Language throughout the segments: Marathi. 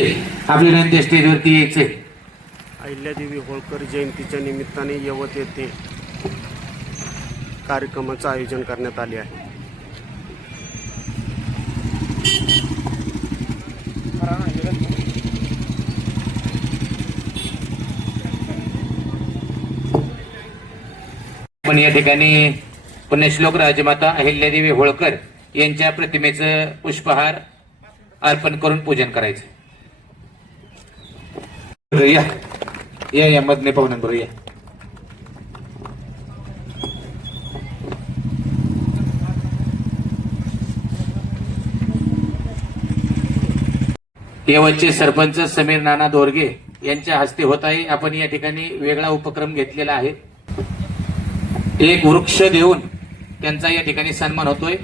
आपली विनंती स्टेजवरती यायचे अहिल्यादेवी होळकर जयंतीच्या निमित्ताने यवत येथे कार्यक्रमाचं आयोजन करण्यात आले आहे. पण या ठिकाणी पुण्यश्लोक राजमाता अहिल्यादेवी होळकर यांच्या प्रतिमेचं पुष्पहार अर्पण करून पूजन करायचं. या. या या मधने पाहुण्यांबरोबर या. यवतचे सरपंच समीर नाना दोरगे यांच्या हस्ते होत आहे आपण या ठिकाणी वेगळा उपक्रम घेतलेला आहे. एक वृक्ष देऊन त्यांचा या ठिकाणी सन्मान होतोय.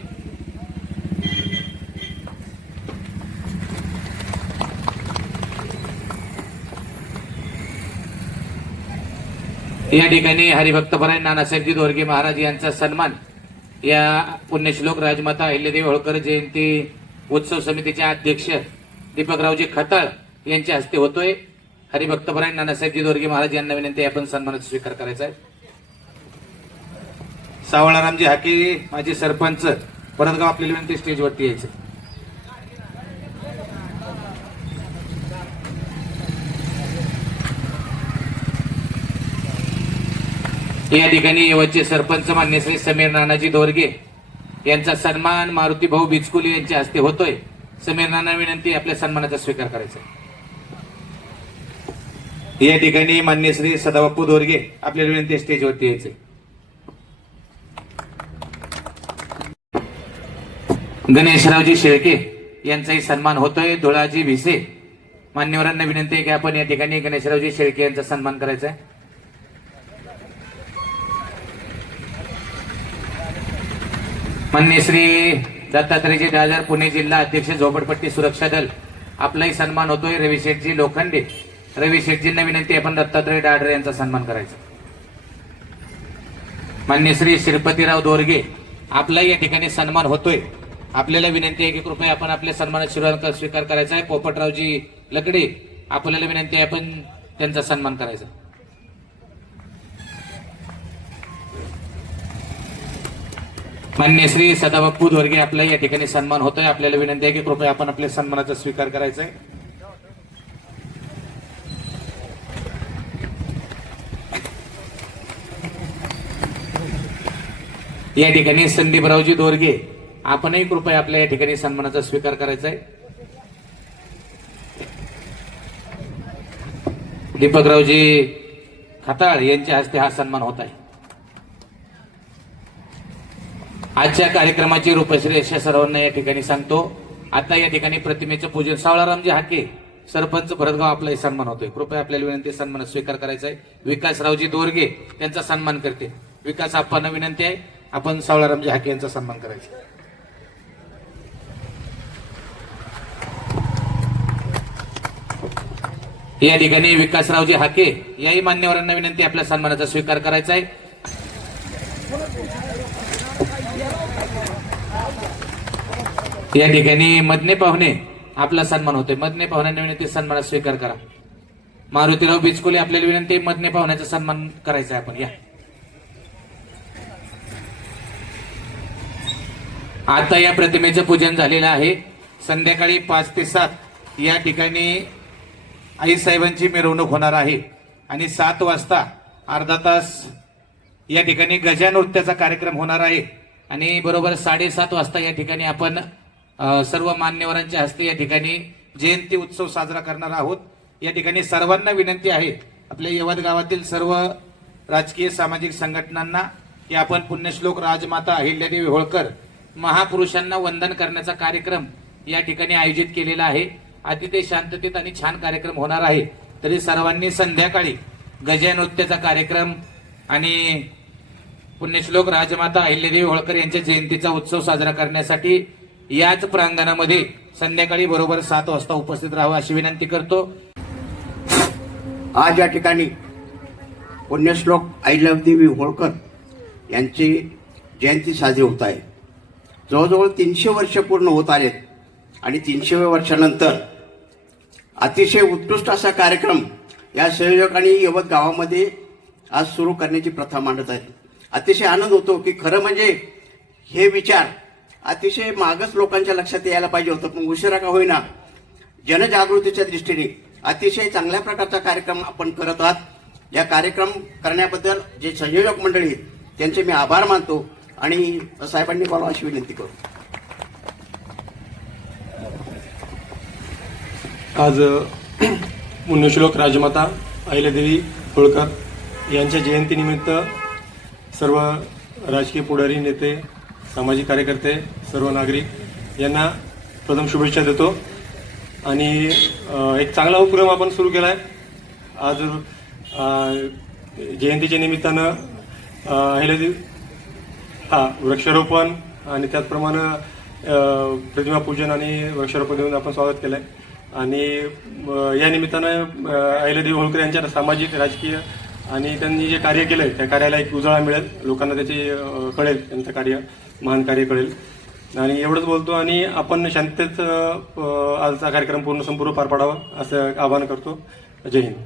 या ठिकाणी हरिभक्तपरायण नानासाहेबजी दोरगे महाराज यांचा सन्मान. या पुण्यश्लोक राजमाता अहिल्यादेवी होळकर जयंती उत्सव समितीचे अध्यक्ष दीपकरावजी खताळ यांच्या हस्ते होतोय. हरिभक्तपरायण नानासाहेबजी दोरगे महाराज यांना विनंती आपण सन्मानाचा स्वीकार करायचा आहे. सावळारामजी हाके माझे सरपंच परतगाव आपल्याला विनंती स्टेजवरती यायचं. या ठिकाणी यवतचे सरपंच मान्य श्री समीर नानाजी दोरगे यांचा सन्मान मारुती भाऊ बिचकुले यांच्या हस्ते होतोय. समीर नाना विनंती आपल्या सन्मानाचा स्वीकार करायचा या ठिकाणी मान्य श्री सदाबापू दोरगे आपल्याला विनंती स्टेजवरती यायचे गणेशरावजी शेळके यांचाही सन्मान होतोय. धुळाजी भिसे मान्यवरांना विनंती आहे की आपण या ठिकाणी गणेशरावजी शेळके यांचा सन्मान करायचा आहे. मान्य श्री दत्तात्रयजी दादर पुणे जिल्हा अध्यक्ष झोपडपट्टी सुरक्षा दल आपलाही सन्मान होतोय. रवी शेठजी लोखंडे रवी शेठजींना विनंती आपण दत्तात्रय डाडरे यांचा सन्मान करायचा. मान्य श्री श्रीपतीराव दोरगे आपलाही या ठिकाणी सन्मान होतोय. आपल्याला विनंती आहे की कृपया आपण आपल्या सन्मानात स्वीकार स्वीकार करायचा आहे. पोपटरावजी लकडे आपल्याला विनंती आहे आपण त्यांचा सन्मान करायचा. मान्य श्री सदाबापू धोरगे आपला या ठिकाणी सन्मान होतोय. आपल्याला विनंती आहे की कृपया आपण आपल्या सन्मानाचा स्वीकार करायचा आहे या ठिकाणी संदीपरावजी दोरगे आपणही कृपया आपल्या या ठिकाणी सन्मानाचा स्वीकार करायचा आहे दीपकरावजी खताळ यांच्या हस्ते हा सन्मान होत आहे. आजच्या कार्यक्रमाची रूपश्री सर्वांना या ठिकाणी सांगतो. आता या ठिकाणी प्रतिमेचं पूजन सावळारामजी हाके सरपंच भरतगाव आपलाही सन्मान होतोय. कृपया आपल्याला विनंती सन्मान स्वीकार करायचा आहे. विकासरावजी दोरगे त्यांचा सन्मान करते विकास आप्पांना विनंती आहे. आपण सावळारामजी हाके यांचा सन्मान करायचा या ठिकाणी विकासरावजी हाके याही मान्यवरांना विनंती आपल्या सन्मानाचा स्वीकार करायचा आहे. या ठिकाणी मदने पाहुणे आपला सन्मान होतोय. मदने पाहुण्यांना विनंती सन्मानात स्वीकार करा. मारुतीराव बिचकोले आपल्याला विनंती मदने पाहुण्याचा सन्मान करायचा आहे आपण. या. आता या प्रतिमेचं पूजन झालेलं आहे. संध्याकाळी पाच ते सात या ठिकाणी आईसाहेबांची मिरवणूक होणार आहे. आणि सात वाजता अर्धा तास या ठिकाणी गजानृत्याचा कार्यक्रम होणार आहे. आणि बरोबर साडेसात वाजता या ठिकाणी आपण सर्व मान्यवरांच्या हस्ते या ठिकाणी जयंती उत्सव साजरा करणार आहोत. या ठिकाणी सर्वांना विनंती आहे आपल्या यवत गावातील सर्व राजकीय सामाजिक संघटनांना की आपण पुण्यश्लोक राजमाता अहिल्यादेवी होळकर महापुरुषांना वंदन करण्याचा कार्यक्रम या ठिकाणी आयोजित केलेला आहे. अतिथे शांततेत आणि छान कार्यक्रम होणार आहे. तरी सर्वांनी संध्याकाळी गजनृत्याचा कार्यक्रम आणि पुण्यश्लोक राजमाता अहिल्यादेवी होळकर यांच्या जयंतीचा उत्सव साजरा करण्यासाठी याच प्रांगणामध्ये संध्याकाळी बरोबर सात वाजता उपस्थित राहावं अशी विनंती करतो. आज या ठिकाणी पुण्यश्लोक देवी होळकर यांची जयंती साजरी होत आहे. जवळजवळ तीनशे वर्ष पूर्ण होत आलेत आणि तीनशे वर्षानंतर अतिशय उत्कृष्ट असा कार्यक्रम या संयोजकांनी यवत गावामध्ये आज सुरू करण्याची प्रथा मांडत आहे अतिशय आनंद होतो की खरं म्हणजे हे विचार अतिशय मागच लोकांच्या लक्षात यायला पाहिजे होतं. पण उशिरा का होईना जनजागृतीच्या दृष्टीने अतिशय चांगल्या प्रकारचा कार्यक्रम आपण करत आहात. या कार्यक्रम करण्याबद्दल जे संयोजक मंडळी आहेत त्यांचे मी आभार मानतो आणि साहेबांनी मला अशी विनंती करतो आज पुण्यश्लोक राजमाता अहिल्यादेवी होळकर यांच्या जयंतीनिमित्त सर्व राजकीय पुढारी नेते सामाजिक कार्यकर्ते सर्व नागरिक यांना प्रथम शुभेच्छा देतो. आणि एक चांगला उपक्रम आपण सुरू केला आहे आज जयंतीच्या निमित्तानं अहिल्यादेवी हा वृक्षारोपण आणि त्याचप्रमाणे प्रतिमा पूजन आणि वृक्षारोपण देऊन आपण स्वागत केलं आहे आणि या निमित्तानं अहिल्यादेवी होळकर यांच्या सामाजिक राजकीय आणि त्यांनी जे कार्य केलंय त्या कार्याला एक उजाळा मिळेल. लोकांना त्याची कळेल त्यांचं कार्य महान कार्य कळेल. आणि एवढंच बोलतो आणि आपण शांततेत आजचा कार्यक्रम पूर्ण संपूर्ण पार पाडावा असं आवाहन करतो. जय हिंद.